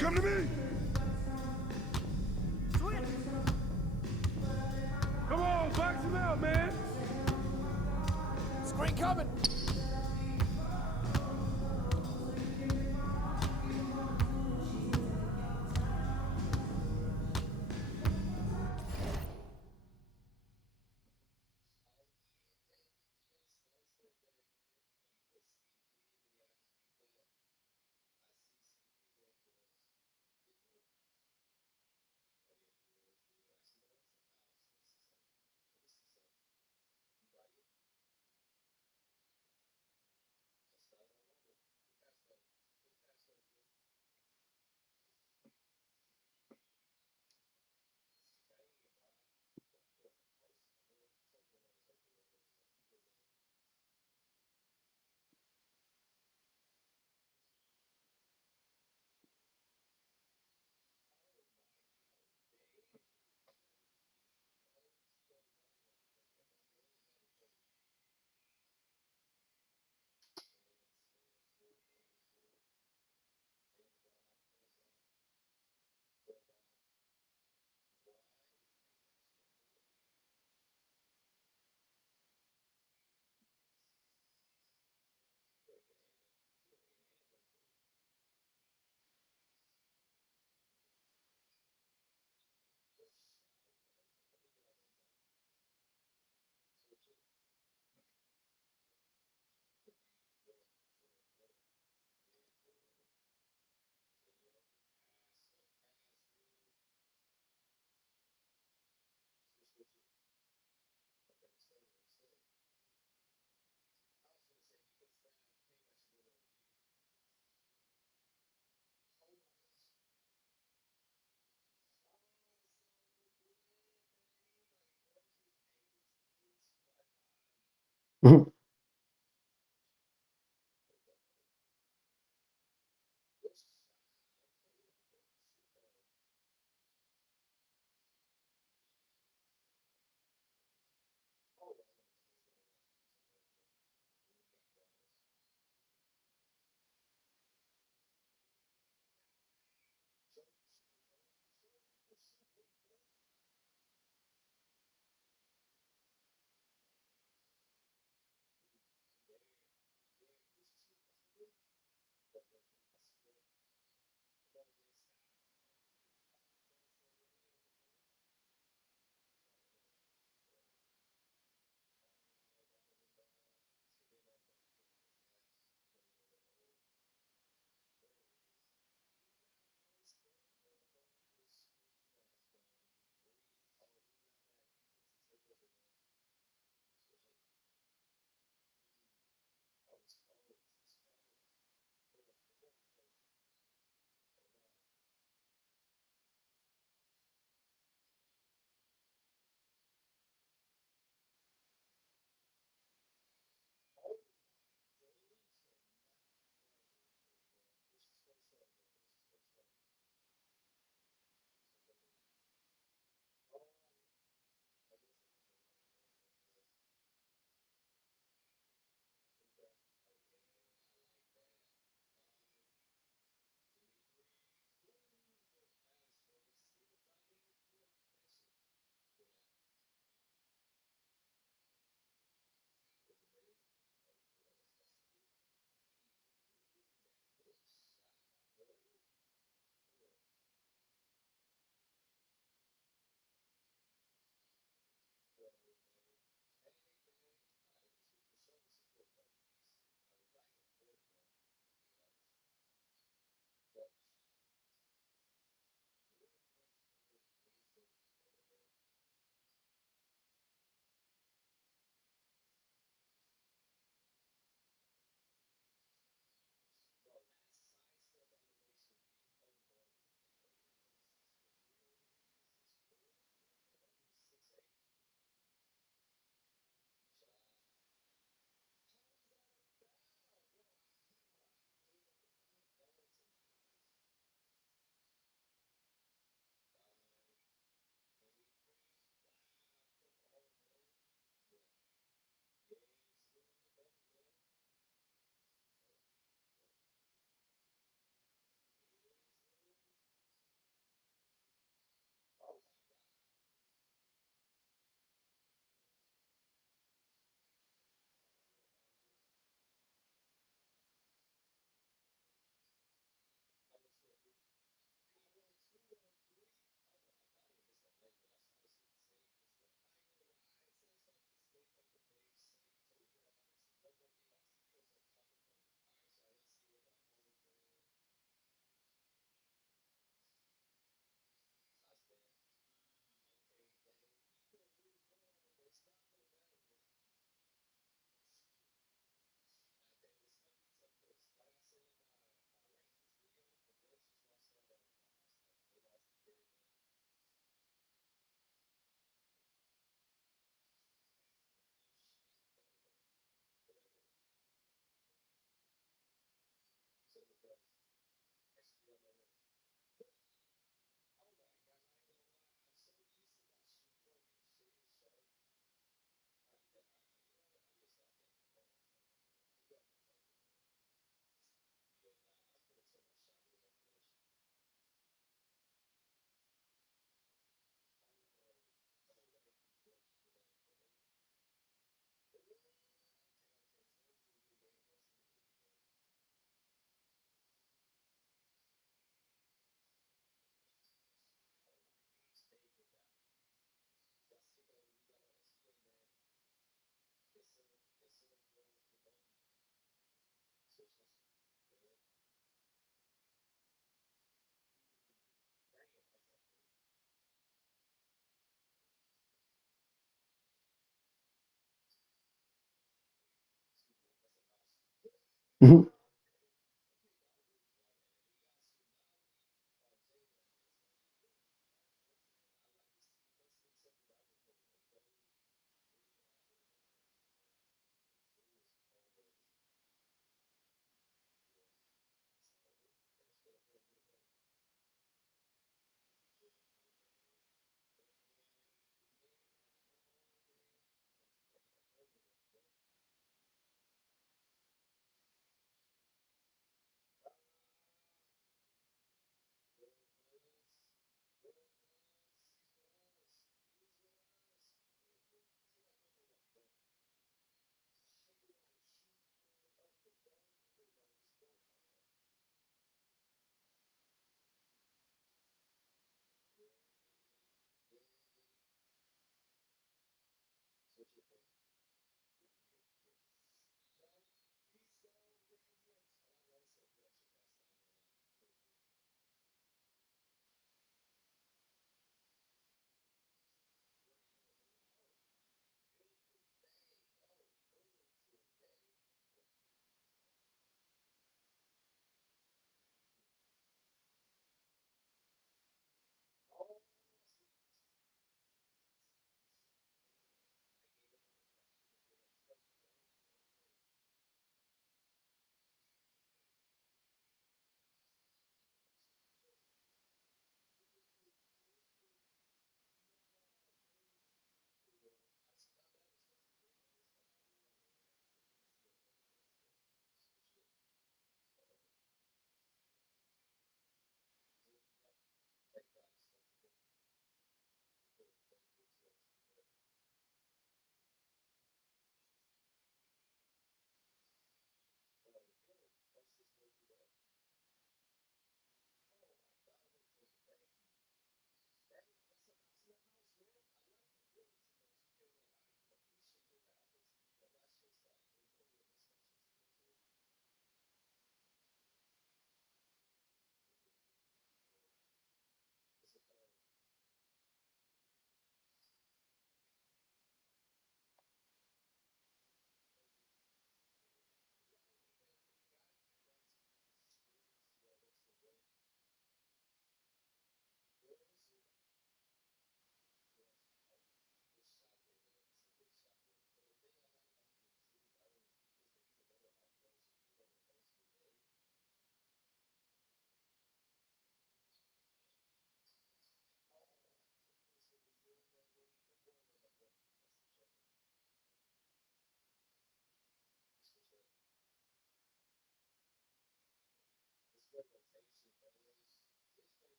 Come to me. Come on, box him out, man. Screen coming. Yo!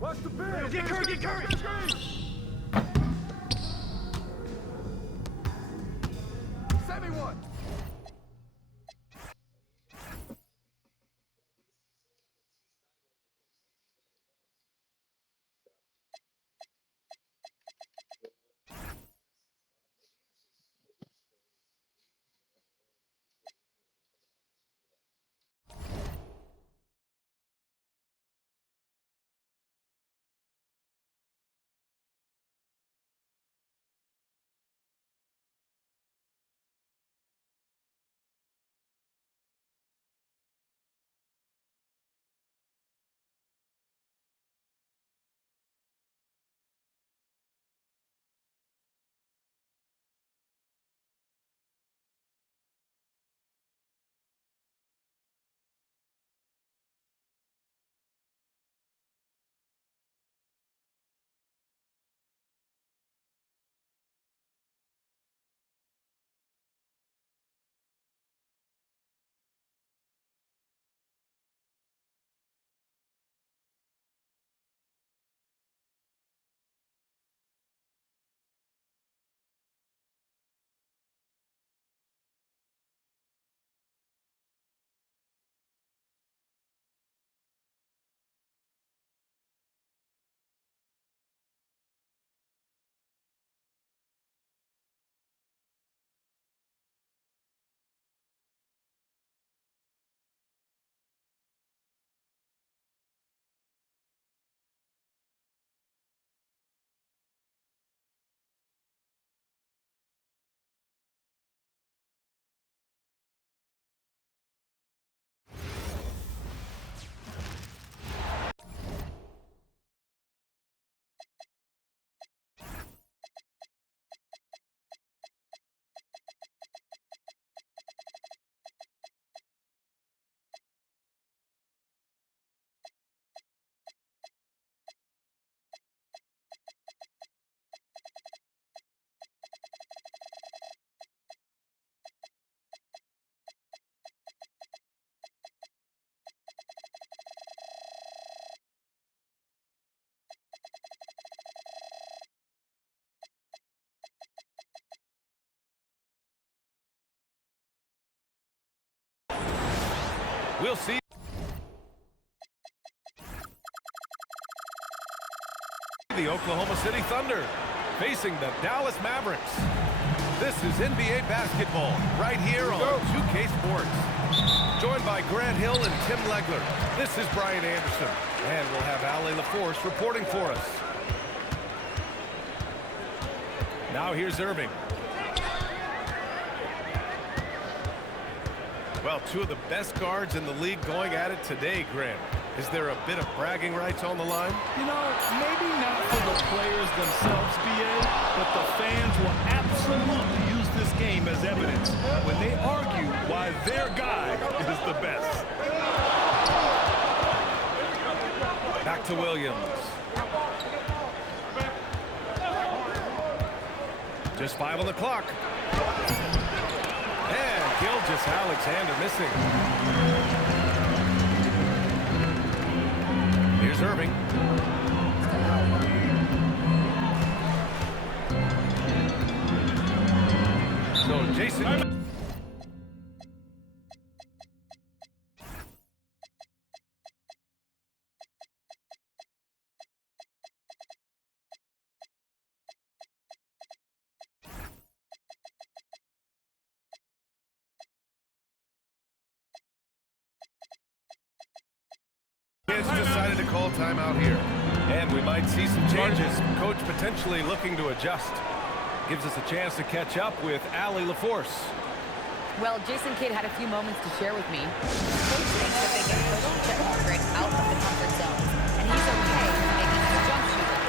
Watch the bill! Get Curry, get Curry! Send me one! We'll see. The Oklahoma City Thunder facing the Dallas Mavericks. This is NBA basketball right here on 2K Sports. Joined by Grant Hill and Tim Legler. This is Brian Anderson. And we'll have Allie LaForce reporting for us. Now here's Irving. Well, two of the best guards in the league going at it today, Grant. Is there a bit of bragging rights on the line? You know, maybe not for the players themselves, BA, but the fans will absolutely use this game as evidence when they argue why their guy is the best. Back to Williams. Just 5 on the clock. And Gilgeous-Alexander missing. Here's Irving. So Jason. Kids decided to call timeout here. And we might see some changes. Coach potentially looking to adjust. Gives us a chance to catch up with Allie LaForce. Well, Jason Kidd had a few moments to share with me. Coach thinks that they can push Chet Holmgren out of the comfort zone, and he's okay with making him a jump shooter.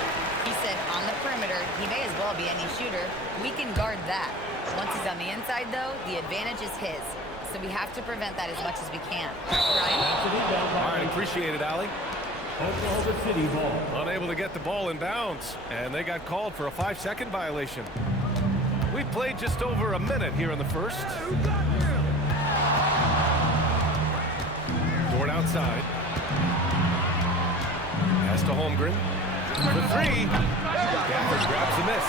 He said on the perimeter, he may as well be any shooter. We can guard that. Once he's on the inside, though, the advantage is his. So we have to prevent that as much as we can. Right? All right, appreciate it, Allie. Oklahoma City ball. Unable to get the ball in bounds, and they got called for a 5-second violation. We played just over a minute here in the first. Dort outside. Pass to Holmgren. For 3. Gafford grabs the miss.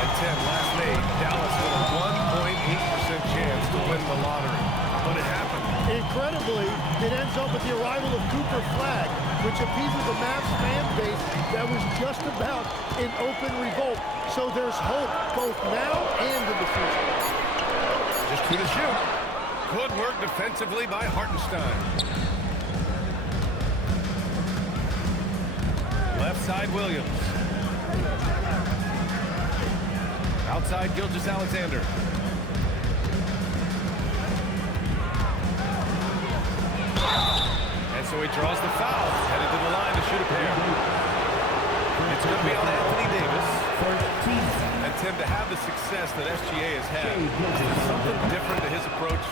And 10 last made. Dallas with a 1.8% chance to win the lottery. But it happened. Incredibly, it ends up with the arrival of Cooper Flagg, which appeases the Mavs fan base that was just about in open revolt. So there's hope both now and in the future. Just 2 to shoot. Good work defensively by Hartenstein. Left side, Williams. Outside, Gilgeous-Alexander. And so he draws the foul, headed to the line to shoot a pair. It's going to be on Anthony Davis. And Tim, to have the success that SGA has had, is there something different to his approach?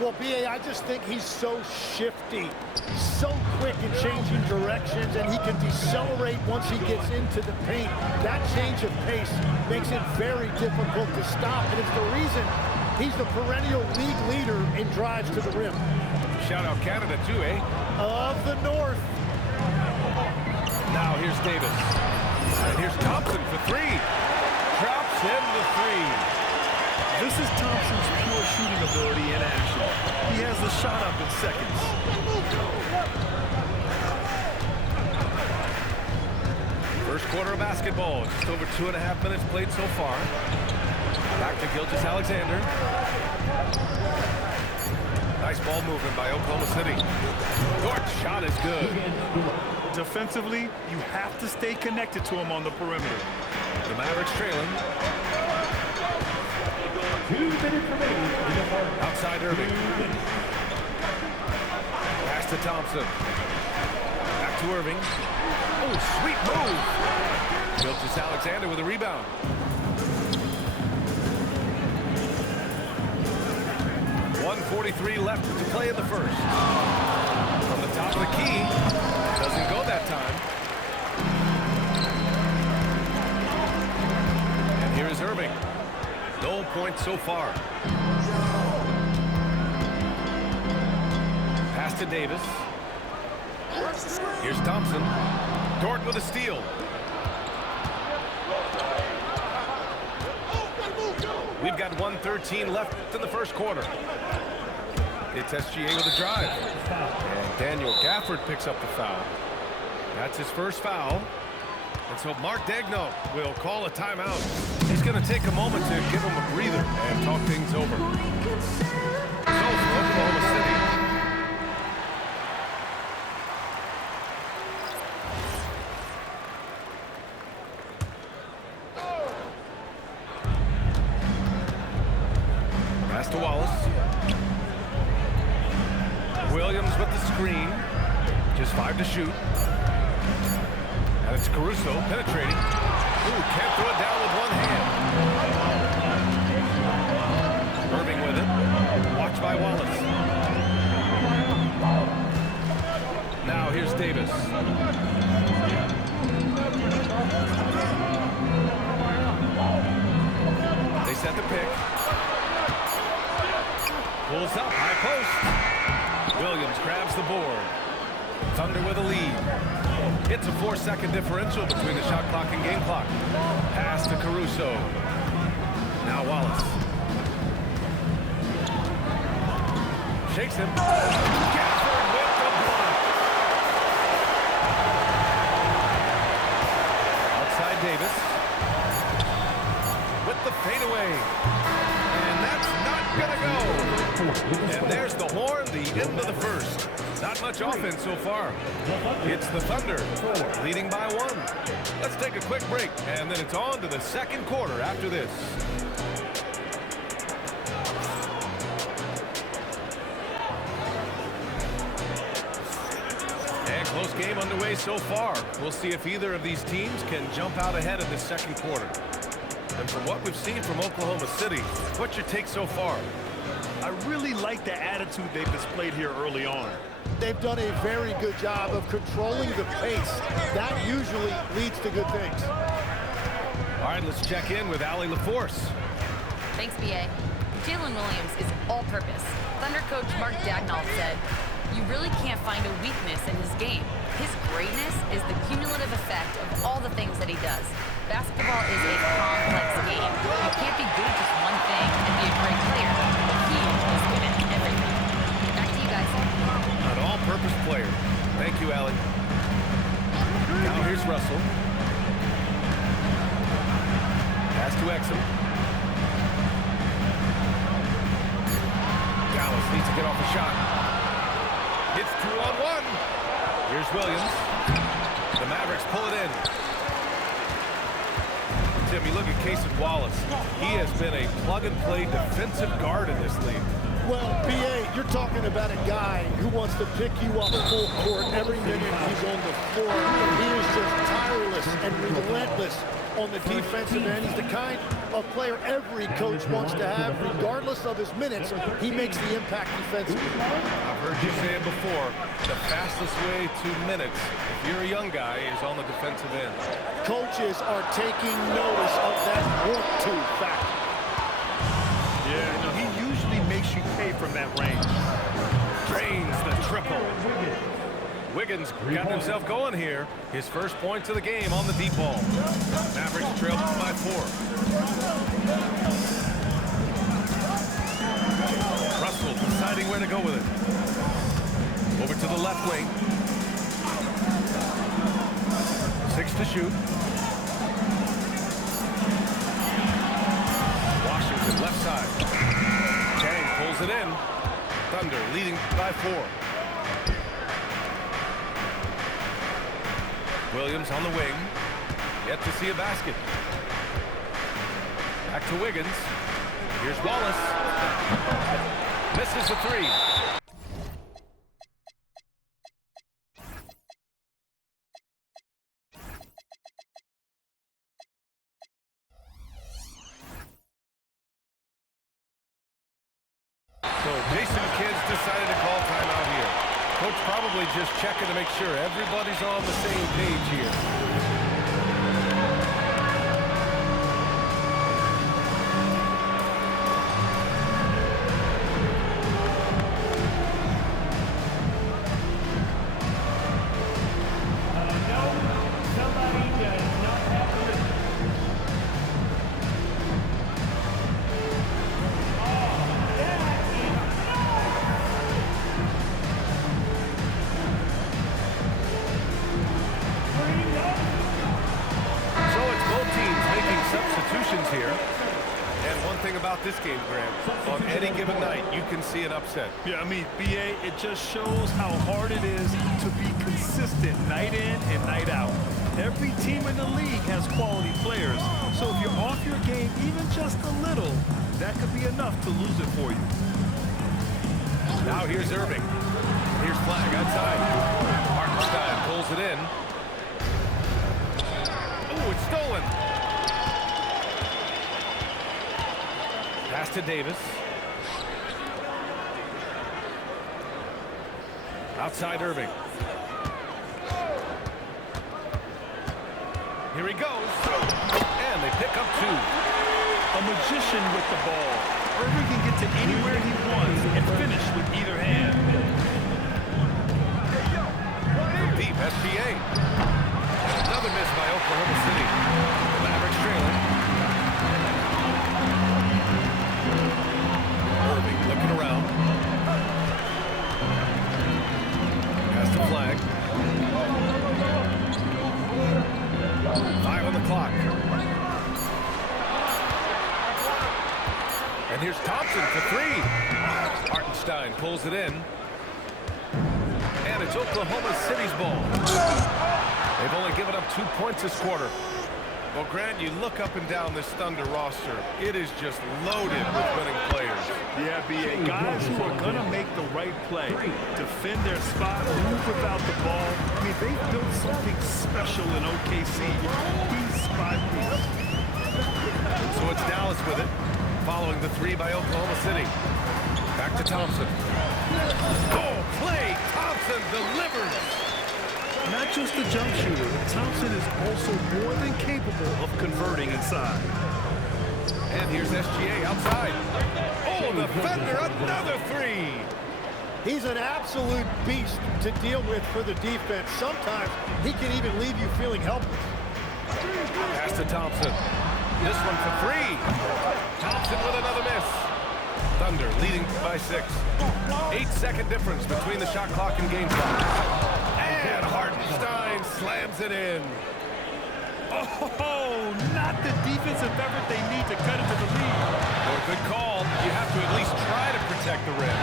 Well, B.A., I just think he's so shifty, so quick in changing directions, and he can decelerate once he gets into the paint. That change of pace makes it very difficult to stop, and it's the reason he's the perennial league leader in drives to the rim. Shout out Canada too, eh? Of the North. Now here's Davis. And here's Thompson for 3. Drops in the 3. This is Thompson's pure shooting ability in action. He has the shot up in seconds. First quarter of basketball. Just over 2.5 minutes played so far. Back to Gilgeous-Alexander. Nice ball movement by Oklahoma City. Dort's shot is good. Defensively, you have to stay connected to him on the perimeter. The Mavericks trailing. 2 minutes remaining. Outside Irving. Pass to Thompson. Back to Irving. Oh, sweet move. Gilgeous-Alexander with a rebound. .143 left to play in the first. From the top of the key. Doesn't go that time. And here is Irving. No points so far. Pass to Davis. Here's Thompson. Dort with a steal. We've got 1:13 left in the first quarter. It's SGA with a drive. And Daniel Gafford picks up the foul. That's his first foul. And so Mark Daigneault will call a timeout. He's going to take a moment to give him a breather and talk things over. So for Oklahoma City. Pass to Wallace. Williams with the screen. Just 5 to shoot. And it's Caruso penetrating. Ooh, can't throw it down with one hand. Irving with it. Watched by Wallace. Now here's Davis. They set the pick. Pulls up, high post. Williams grabs the board. Thunder with a lead. It's a 4-second differential between the shot clock and game clock. Pass to Caruso. Now Wallace. Shakes him. Gafford with the block. Outside Davis. With the fadeaway. And that's not gonna go. And there's the horn, the end of the first. Not much offense so far. It's the Thunder, leading by 1. Let's take a quick break, and then it's on to the second quarter after this. And close game underway so far. We'll see if either of these teams can jump out ahead in the second quarter. And from what we've seen from Oklahoma City, what's your take so far? I really like the attitude they've displayed here early on. They've done a very good job of controlling the pace. That usually leads to good things. All right, let's check in with Allie LaForce. Thanks, B.A. Jalen Williams is all-purpose. Thunder coach Mark Daigneault said, "You really can't find a weakness in his game. His greatness is the cumulative effect of all the things that he does. Basketball is a complex game. You can't be good at just one thing and be a great player. He is good at everything." Back to you guys. An all-purpose player. Thank you, Allie. Now here's Russell. Pass to Exum. Dallas needs to get off the shot. It's 2-on-1. Here's Williams. The Mavericks pull it in. Tim, you look at Cason Wallace. He has been a plug-and-play defensive guard in this league. Well, B.A., you're talking about a guy who wants to pick you up full court every minute he's on the floor. He is just tireless and relentless on the defensive end. He's the kind of player every coach wants to have. Regardless of his minutes, he makes the impact defensively. I've heard you say it before. The fastest way to minutes, if you're a young guy, is on the defensive end. Coaches are taking notice of that want-to factor. Yeah, no, he usually makes you pay from that range. Drains the triple. Wiggins got himself going here. His first points of the game on the deep ball. Mavericks trail by 4. Russell deciding where to go with it. Over to the left wing. 6 to shoot. Washington left side. Chang pulls it in. Thunder leading by 4. Williams on the wing. Yet to see a basket. Back to Wiggins. Here's Wallace. Misses the 3. So Jason Kidd decided to call timeout here. Coach probably just checking to make sure everybody's on the same page here. And one thing about this game, Grant, on any given night, you can see an upset. Yeah, I mean, BA, it just shows how hard it is to be consistent night in and night out. Every team in the league has quality players, so if you're off your game even just a little, that could be enough to lose it for you. Now here's Irving. Here's flag outside. Hartenstein pulls it in. Oh, it's stolen. Pass to Davis. Outside Irving. Here he goes. And they pick up 2. A magician with the ball. Irving can get to anywhere he wants and finish with either hand. Deep SGA. Another miss by Oklahoma City. The Mavericks trailing. Irving looking around. Pass the flag. 5 on the clock. And here's Thompson for 3. Hartenstein pulls it in. And it's Oklahoma City's ball. They've only given up 2 points this quarter. Well, Grant, you look up and down this Thunder roster. It is just loaded with winning players. Yeah, BA, guys who are going to make the right play, defend their spot, move without the ball. I mean, they've built something special in OKC. Piece by piece. So it's Dallas with it, following the 3 by Oklahoma City. Back to Thompson. Oh, play! Thompson delivers! Not just a jump shooter, Thompson is also more than capable of converting inside. And here's SGA outside. Oh, the Thunder, another 3! He's an absolute beast to deal with for the defense. Sometimes he can even leave you feeling helpless. Pass to Thompson. This one for 3. Thompson with another miss. Thunder leading by 6. 8-second difference between the shot clock and game clock. And Hartenstein slams it in. Oh, not the defensive effort they need to cut into the lead. Well, good call. You have to at least try to protect the rim.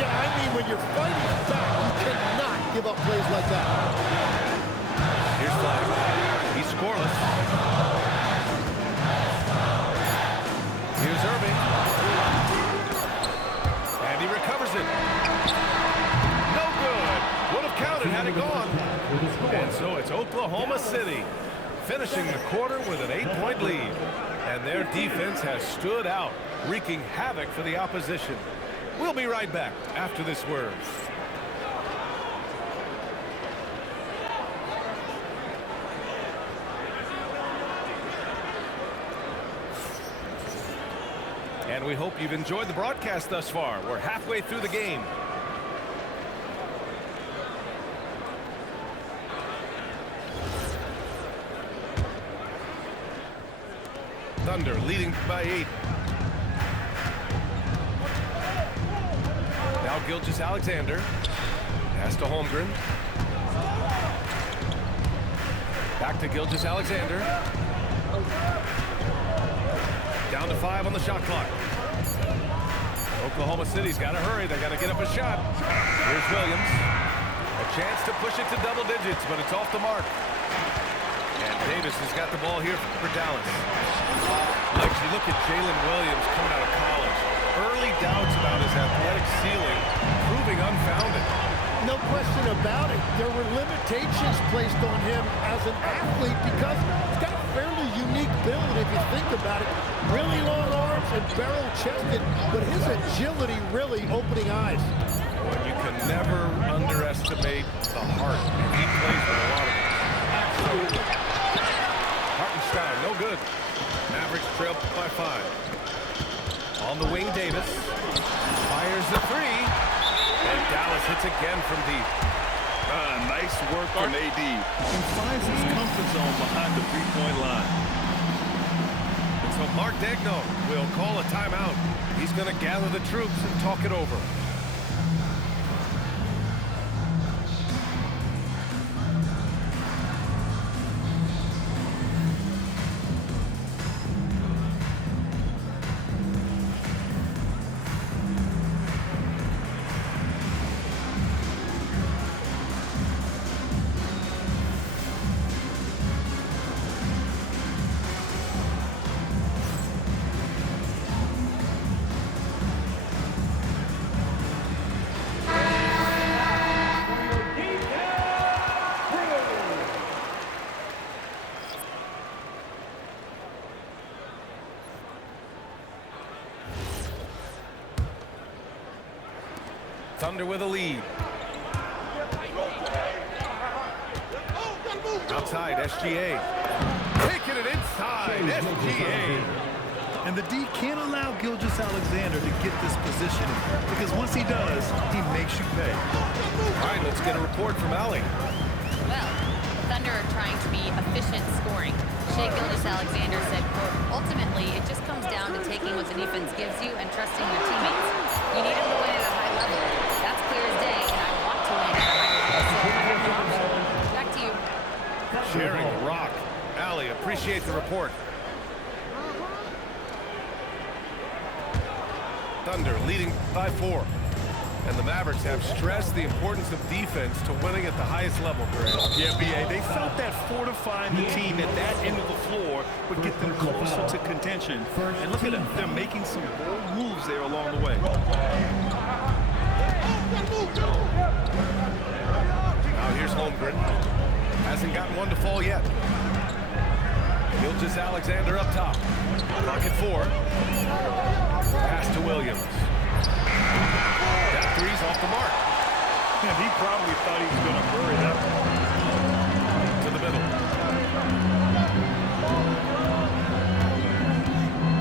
Yeah, I mean, when you're fighting back, you cannot give up plays like that. Here's flag. He's scoreless. Here's Irving. And he recovers it. No good. Would have counted had it gone. And so it's Oklahoma City finishing the quarter with an 8-point lead. And their defense has stood out, wreaking havoc for the opposition. We'll be right back after this word. And we hope you've enjoyed the broadcast thus far. We're halfway through the game. Thunder leading by 8. Now Gilgeous-Alexander. Pass to Holmgren. Back to Gilgeous-Alexander. Down to 5 on the shot clock. Oklahoma City's got to hurry. They got to get up a shot. Here's Williams. A chance to push it to double digits, but it's off the mark. And Davis has got the ball here for Dallas. Lex, you look at Jalen Williams coming out of college. Early doubts about his athletic ceiling proving unfounded. No question about it. There were limitations placed on him as an athlete because he's got a fairly unique build if you think about it. Really long arms and barrel-chested, but his agility really opening eyes. Well, you can never underestimate the heart. He plays with a lot of it. Hartenstein, no good. Mavericks trail by 5. On the wing, Davis fires the 3. And Dallas hits again from deep. Nice work from AD. He finds his comfort zone behind the three-point line. And so Mark Daigneault will call a timeout. He's going to gather the troops and talk it over. Thunder with a lead. Outside, SGA. Taking it inside, SGA. And the D can't allow Gilgeous-Alexander to get this position because once he does, he makes you pay. All right, let's get a report from Allie. Well, the Thunder are trying to be efficient scoring. Shai Gilgeous-Alexander said, quote, ultimately, it just comes down to taking what the defense gives you and trusting your teammates. You need them to win at a high level. That's clear as day, and I want to win at a high level. So, back to you. Sharing a rock. Allie, appreciate the report. Thunder leading by 4. And the Mavericks have stressed the importance of defense to winning at the highest level, Grant. Yeah, B.A., they felt that fortifying the team at that end of the floor would get them closer to contention. And look at them. They're making some bold moves there along the way. Now here's Holmgren. Hasn't gotten one to fall yet. Gilgeous-Alexander up top. Clock at 4. Pass to Williams. That three's off the mark. And he probably thought he was going to bury that one. To the middle.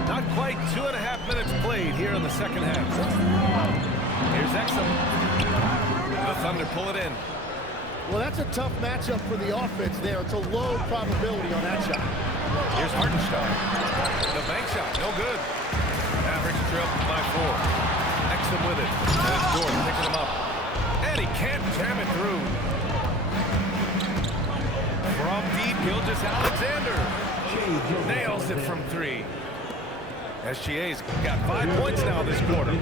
Not quite 2.5 minutes played here in the second half. Here's Exum. The Thunder pull it in. Well, that's a tough matchup for the offense there. It's a low probability on that shot. Here's Hartenstein. The bank shot, no good. Mavericks trail by 4. Exum with it. And it's Jordan picking him up. And he can't jam it through. From deep, Gilgeous-Alexander nails it from 3. SGA's got 5 points now this quarter.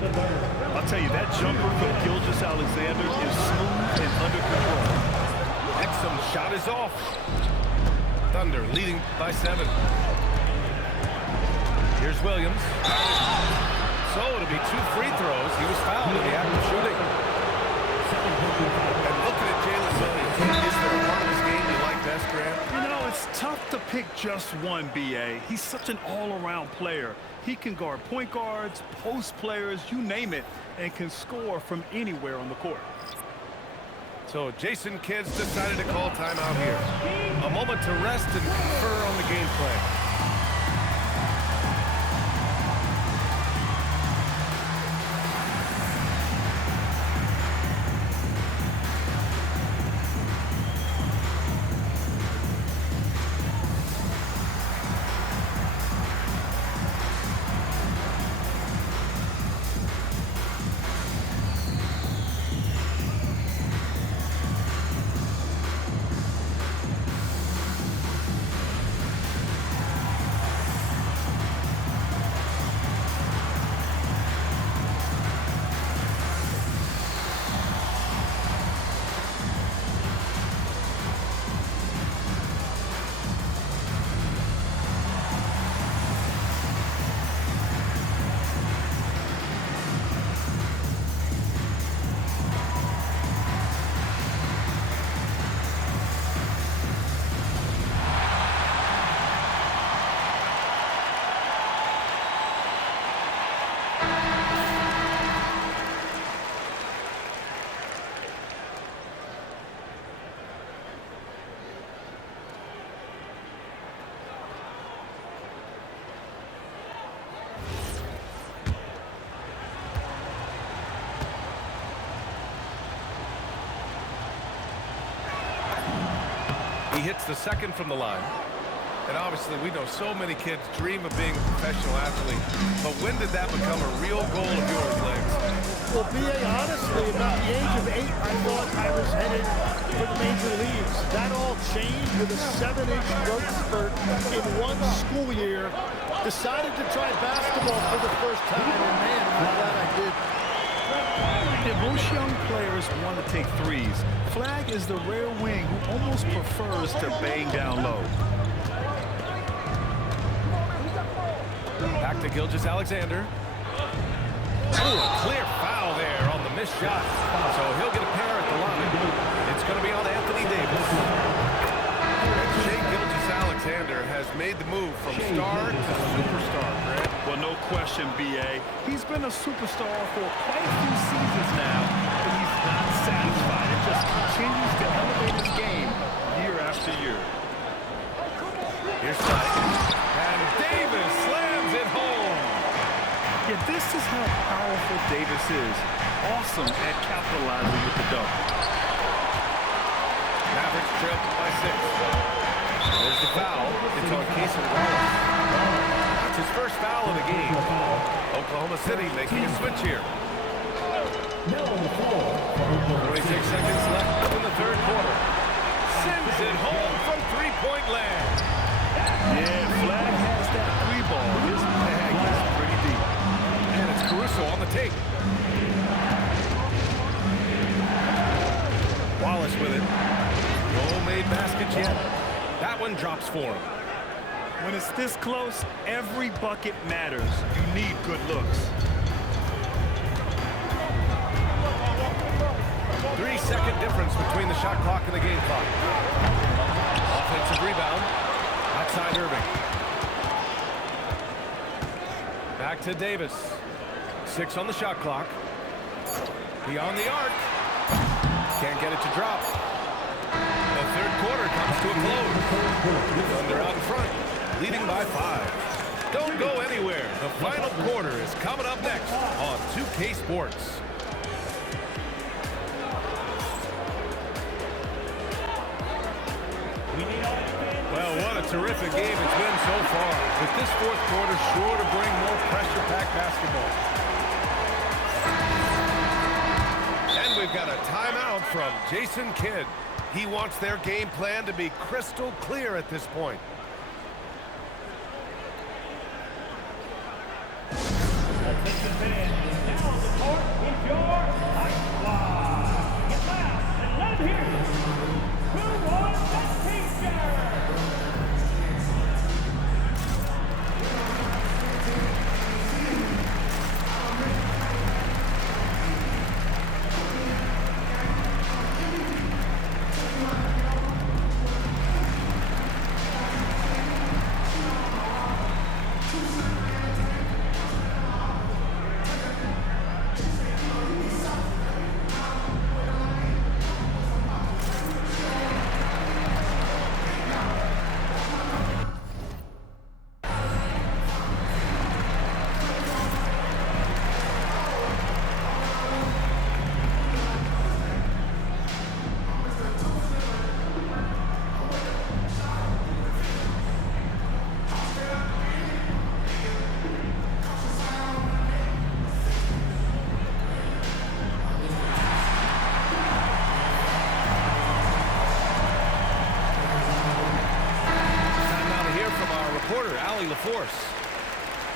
I'll tell you, that jumper from Gilgeous-Alexander is smooth and under control. Exum's shot is off. Thunder leading by 7. Here's Williams. So it'll be 2 free throws. He was fouled in the act of shooting. And looking at Jalen Williams, is there a part of his game you like best, Grant? You know, it's tough to pick just one, B.A. He's such an all-around player. He can guard point guards, post players, you name it, and can score from anywhere on the court. So Jason Kidd's decided to call timeout here. A moment to rest and confer on the game plan. He hits the second from the line. And obviously, we know so many kids dream of being a professional athlete. But when did that become a real goal of yours, Legs? Well, B.A., honestly, about the age of 8, I thought I was headed for the major leagues. That all changed with a 7-inch growth spurt in one school year. Decided to try basketball for the first time, and man, I'm glad I did. If most young players want to take threes, Flag is the rare wing who almost prefers to bang down low. Back to Gilgeous-Alexander. Oh, a clear foul there on the missed shot. So he'll get a pair at the line. It's going to be on Anthony Davis. And Shai Gilgeous-Alexander has made the move from star to superstar, Grant. Well, no question, B.A. He's been a superstar for quite a few seasons now, but not satisfied. It just continues to elevate his game year after year. Here's Slight. And Davis slams it home. Yeah, this is how powerful Davis is. Awesome at capitalizing with the dunk. Mavericks trail by 6. There's the foul. It's on Cason Wallace. That's his first foul of the game. Oklahoma City making a switch here. 26 seconds left in the third quarter. Sends it home from three-point land. Yeah, Flag has that three ball. His bag is pretty deep. And it's Caruso on the take. Wallace with it. No made baskets yet. That one drops for him. When it's this close, every bucket matters. You need good looks. 3-second difference between the shot clock and the game clock. Offensive rebound. Outside Irving. Back to Davis. 6 on the shot clock. Beyond the arc. Can't get it to drop. The third quarter comes to a close. Thunder out in front, leading by 5. Don't go anywhere. The final quarter is coming up next on 2K Sports. Well, what a terrific game it's been so far. With this fourth quarter sure to bring more pressure-packed basketball. And we've got a timeout from Jason Kidd. He wants their game plan to be crystal clear at this point. Attention fans, now on the court is your Ice Squad. Get loud and let him hear you. Who wants that picture?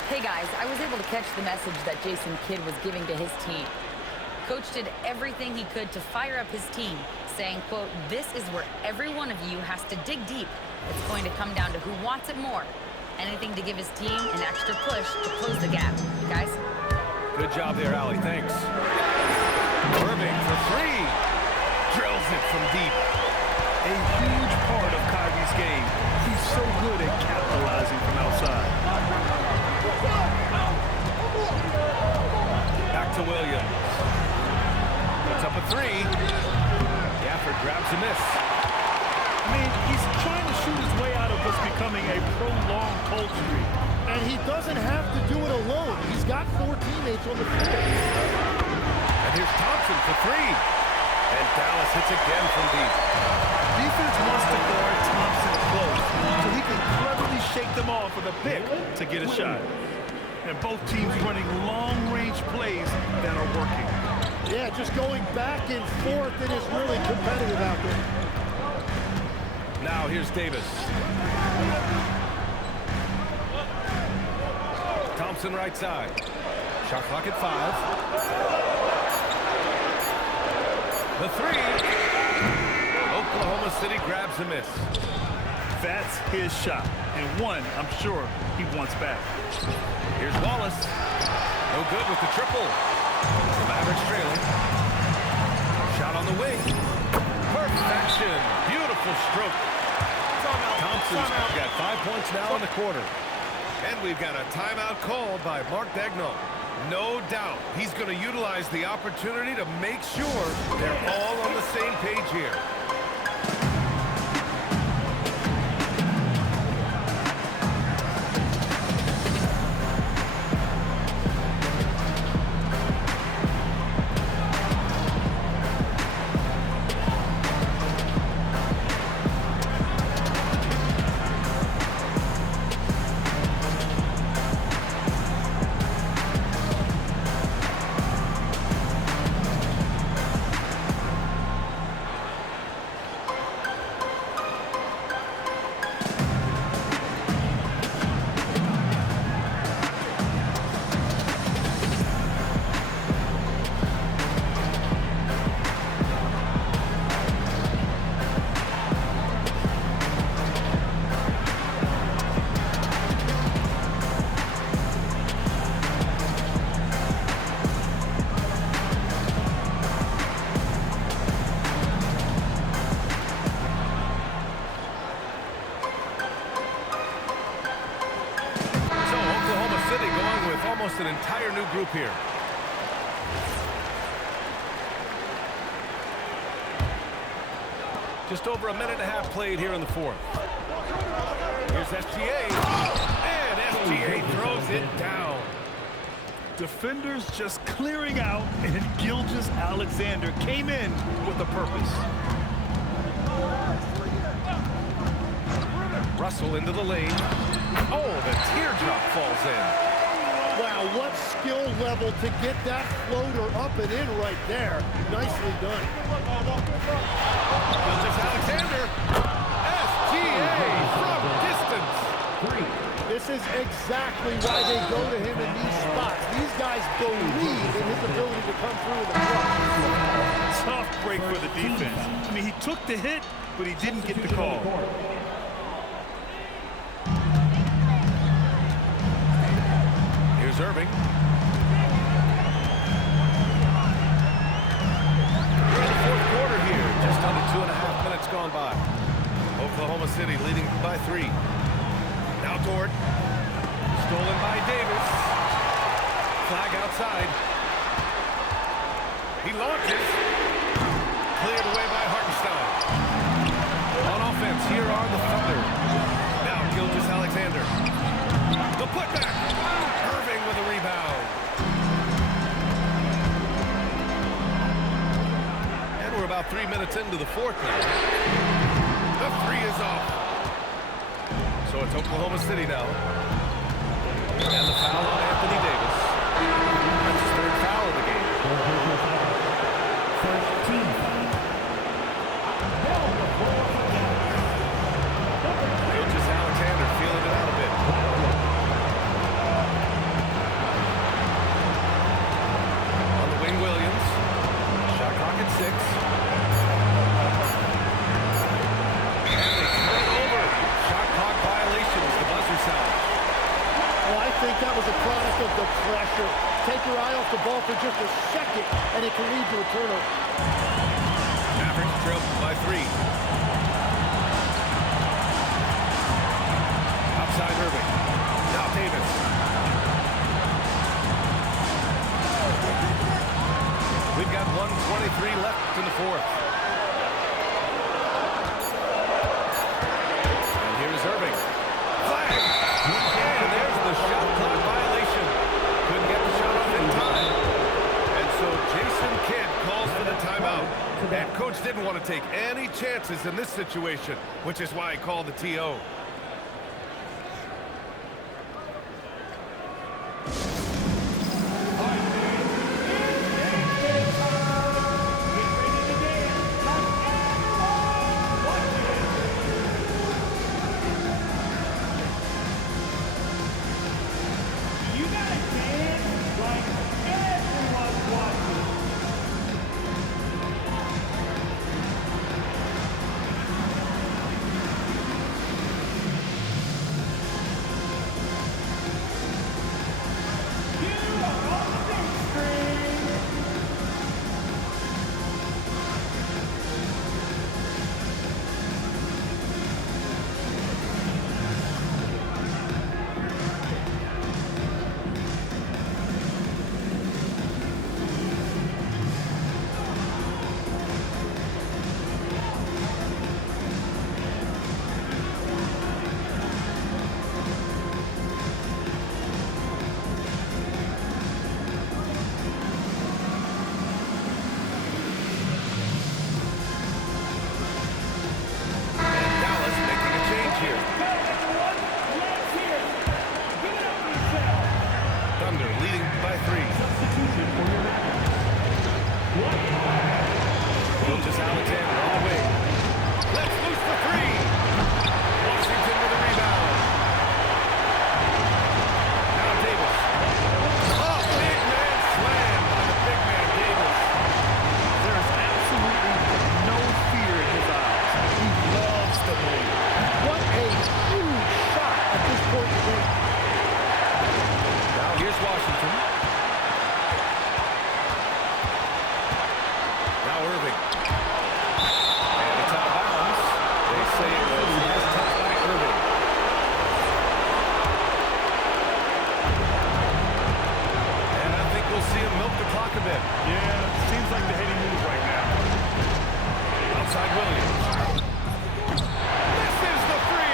Hey guys, I was able to catch the message that Jason Kidd was giving to his team. Coach did everything he could to fire up his team, saying, quote, "This is where every one of you has to dig deep. It's going to come down to who wants it more. Anything to give his team an extra push to close the gap." Guys? Good job there, Allie. Thanks. Irving for 3. Drills it from deep. A huge part of Kyrie's game. He's so good at capitalizing from outside. Back to Williams. Puts up a 3. Gafford grabs a miss. I mean, he's trying to shoot his way out of what's becoming a prolonged cold streak. And he doesn't have to do it alone. He's got 4 teammates on the floor. And here's Thompson for 3. And Dallas hits again from deep. Defense wants to guard Thompson close so he can cleverly shake them off with a pick to get a shot. And both teams running long-range plays that are working. Yeah, just going back and forth, it is really competitive out there. Now here's Davis. Thompson right side. Shot clock at 5. The 3. Oklahoma City grabs a miss. That's his shot, and one I'm sure he wants back. Here's Wallace. No good with the triple. The Mavericks trailing. Shot on the wing. Perfection. Beautiful stroke. Thompson's got 5 points now in the quarter. And we've got a timeout called by Mark Daigneault. No doubt he's going to utilize the opportunity to make sure they're all on the same page here. Almost an entire new group here. Just over a minute and a half played here in the fourth. Here's SGA, and SGA throws it down. Defenders just clearing out, and Gilgeous-Alexander came in with a purpose. Russell into the lane. Oh, the teardrop falls in. Wow, what skill level to get that floater up and in right there. Nicely done. Gilgeous-Alexander. SGA from distance. This is exactly why they go to him in these spots. These guys believe in his ability to come through with a clutch. Tough break for the defense. I mean, he took the hit, but he didn't get the call. Irving. We're in the fourth quarter here. Just under 2.5 minutes gone by. Oklahoma City leading by 3. Now Dort. Stolen by Davis. Flag outside. He launches. Cleared away by Hartenstein. On offense, here are the Thunder. Now Gilgeous-Alexander. The putback. Irving with a rebound. And we're about 3 minutes into the fourth now. The three is off. So it's Oklahoma City now. And the foul on Anthony Davis. That's his third foul of the game. Gilgeous-Alexander feeling it out a bit. On the wing, Williams. Shot clock at 6. And they turn it over. Shot clock violation is the buzzer sound. Well, I think that was a product of the pressure. Take your eye off the ball for just a second, and it can lead to a turnover. Mavericks trail by 3. Outside Irving. Now Davis. We've got 1:23 left in the fourth. And here's Irving. Flag! And there's the shot clock violation. Couldn't get the shot off in time. And so Jason Kidd calls for the timeout. And coach didn't want to take any chances in this situation, which is why he called the TO. leading by 3. Substitution for your Coaches Alexander on the wing. Let's loose the 3. Washington with a rebound. Now Davis. Oh, big man slam by the big man Davis. There is absolutely no fear in his eyes. He loves the move. What a huge shot at this point in the game. Now here's Washington. Now Irving. And it's out of bounds. They say it was last touch by Irving. And I think we'll see him milk the clock a bit. Yeah, seems like the heady move right now. Outside Williams. This is the 3.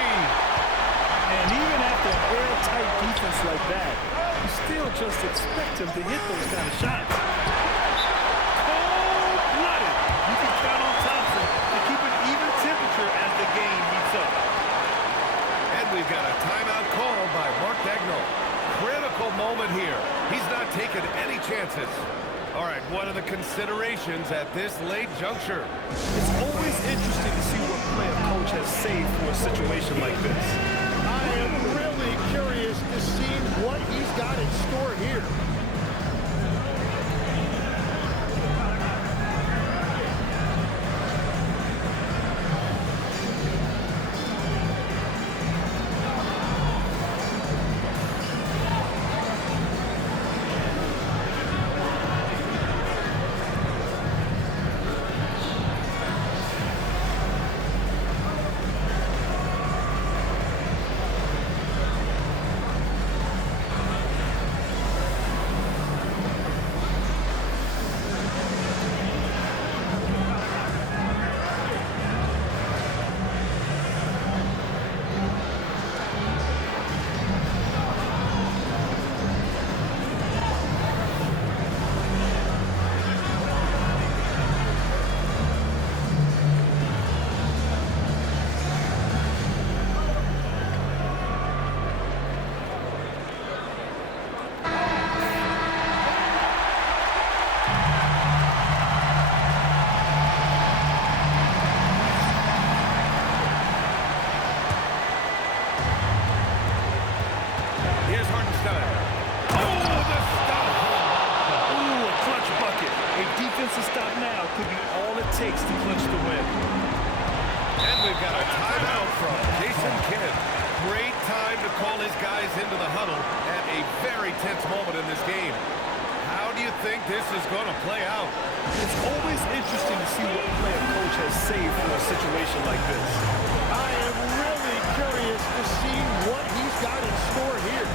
And even after an airtight defense like that, you still just expect him to hit those kind of shots. Cold-blooded. You can count on Thompson to keep an even temperature as the game heats up. And we've got a timeout call by Mark Daigneault. Critical moment here. He's not taking any chances. All right, what are the considerations at this late juncture? It's always interesting to see what play a coach has saved for a situation like this. I am really curious to see what he's got in store here. takes to clinch the win. And we've got a timeout from Jason Kidd. Great time to call his guys into the huddle at a very tense moment in this game. How do you think this is going to play out? It's always interesting to see what play a coach has saved for a situation like this. I am really curious to see what he's got in store here.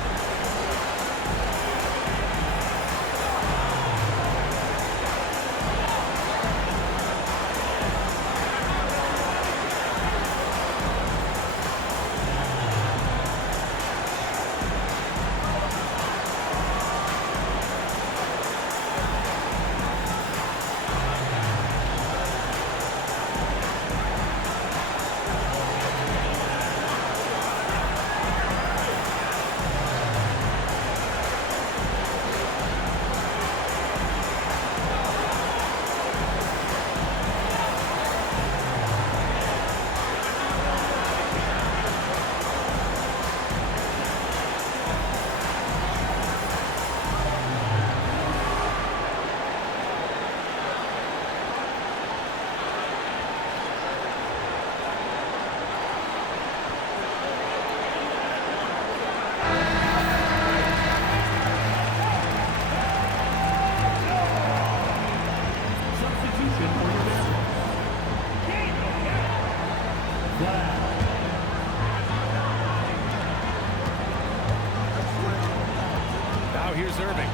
Now here's Irving.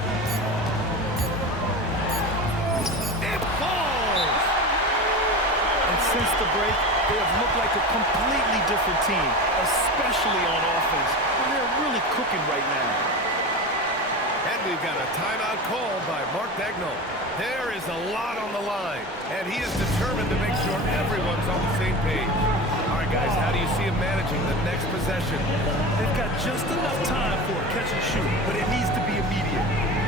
It falls! And since the break, they have looked like a completely different team, especially on offense, where they're really cooking right now. And we've got a timeout call by Mark Daigneault. There is a lot on the line, and he is determined to make sure everyone's on the same page. All right, guys, how do you see him managing the next possession? They've got just enough time for a catch and shoot, but it needs to be immediate.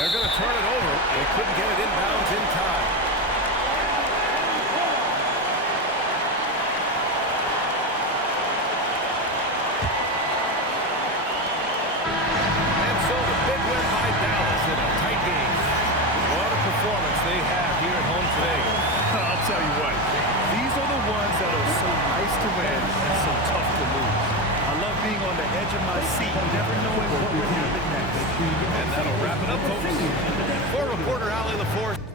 They're going to turn it over. They couldn't get it inbounds in time. And so the big win by Dallas in a tight game. What a performance they have here at home today. I'll tell you what, these are the ones that are so nice to win and so tough to lose. I love being on the edge of my seat, never knowing what would happen next. And that'll wrap it up, folks. For reporter Allie LaForce.